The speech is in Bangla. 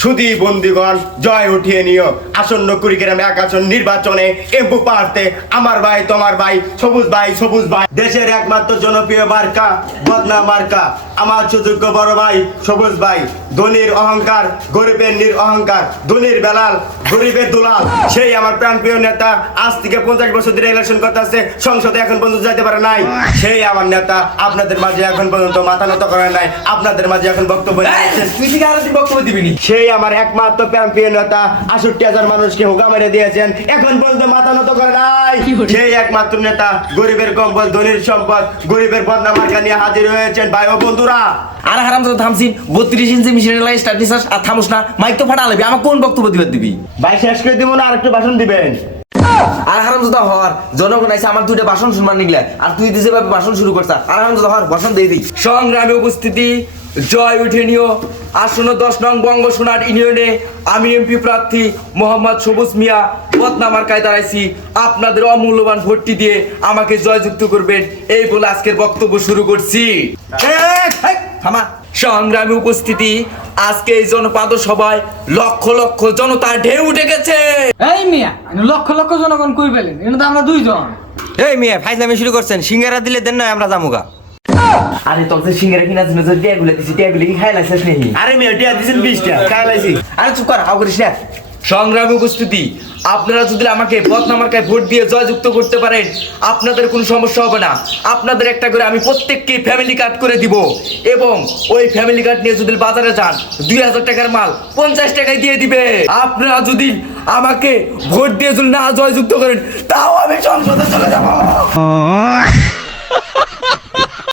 সুধী বন্ধুগণ, জয় উঠিয়ে নিও আসন্ন কুড়িগ্রাম এক আসন নির্বাচনে এমপি প্রার্থী আমার ভাই তোমার ভাই সবুজ ভাই দেশের একমাত্র জনপ্রিয় মার্কা বদনা মার্কা আমার সুযোগ্য বড় ভাই সবুজ ভাই। ধনীর অহংকার, গরিবের অহংকার, ধনীর বেলাল, গরিবের দুলাল, সেই আমার প্রাণপ্রিয় নেতা। আজ থেকে 50 বছর ধরে ইলেকশন করতেছে, সংসদে এখন পর্যন্ত যাইতে পারে নাই। সেই আমার নেতা আপনাদের মাঝে এখন পর্যন্ত মাথা নত করে নাই, আপনাদের মাঝে এখন বক্তব্য দিবেনি। সেই আমার একমাত্র প্রাণপ্রিয় নেতা 68,000 মানুষকে হুকা মেরে দিয়েছেন, এখন পর্যন্ত মাথা নত করে নাই। সেই একমাত্র নেতা গরিবের কম্বল, ধনীর সম্পদ, গরিবের বদনা মার্কা নিয়ে হাজির হয়েছেন ভাই ও বন্ধুরা। আর হারাম তো থামছিন 32 ইঞ্চি মেশিনের লাই স্টার্ট দিছাস আর থামুস না, মাইক তো ফাটা লাগবে। আমার কোন বক্তব্য দিবি ভাই? শেষ করে দিব না, আরেকটু ভাষণ দিবেন? আর হারাম তো হর জনগণ আইছে আমার দুইটা ভাষণ শুনবার নিগলা, আর তুই দিছে ভাবে ভাষণ শুরু করছ। আর হারাম তো হর ভাষণ দেই দিই। সংগ্রামে উপস্থিতি, জয় উঠে নিও আসন্ন 10 নং বঙ্গ সোনার ইউনিয়নে আমি এমপি প্রার্থী মোহাম্মদ সবুজ মিয়া বদনামার কায় দাঁড়াইছি। আপনাদের অমূল্যবান ভোটটি দিয়ে আমাকে জয়যুক্ত করবেন, এই বলে আজকের বক্তব্য শুরু করছি। থামা। সংগ্রামী উপস্থিতি, আজকে এই জনপাদ সভায় লক্ষ লক্ষ জনতার ঢেউ উঠে গেছে। এই মিয়া লক্ষ লক্ষ জনগণ কই পেলেন? এটা তো আমরা দুইজন। এই মিয়া ফাইজলামি শুরু করছেন, সিঙ্গারা দিলে দেন না আমরা জামুগা। আরে তোর যে সিঙ্গারা কিনা জন্য যে ট্যাগুলা দিছি ট্যাগুলা কি খাই লাগছিস নাকি? আরে মেয়ে টিয়া দিছেন 20 টা খাই লাইছি। আরে চুপ কর, হাও করিস না। সংগ্রামী উপস্থিতি, আপনারা যদি আমাকে বদনামার্কায় ভোট দিয়ে জয়যুক্ত করতে পারেন, আপনাদের কোনো সমস্যা হবে না। আপনাদের একটা করে আমি প্রত্যেককে ফ্যামিলি কার্ড করে দিব, এবং ওই ফ্যামিলি কার্ড নিয়ে যদি বাজারে যান 2000 টাকার মাল 50 টাকায় দিয়ে দিবে। আপনারা যদি আমাকে ভোট দিয়ে যদি না জয়যুক্ত করেন, তাও আমি সংসদে চলে যাব।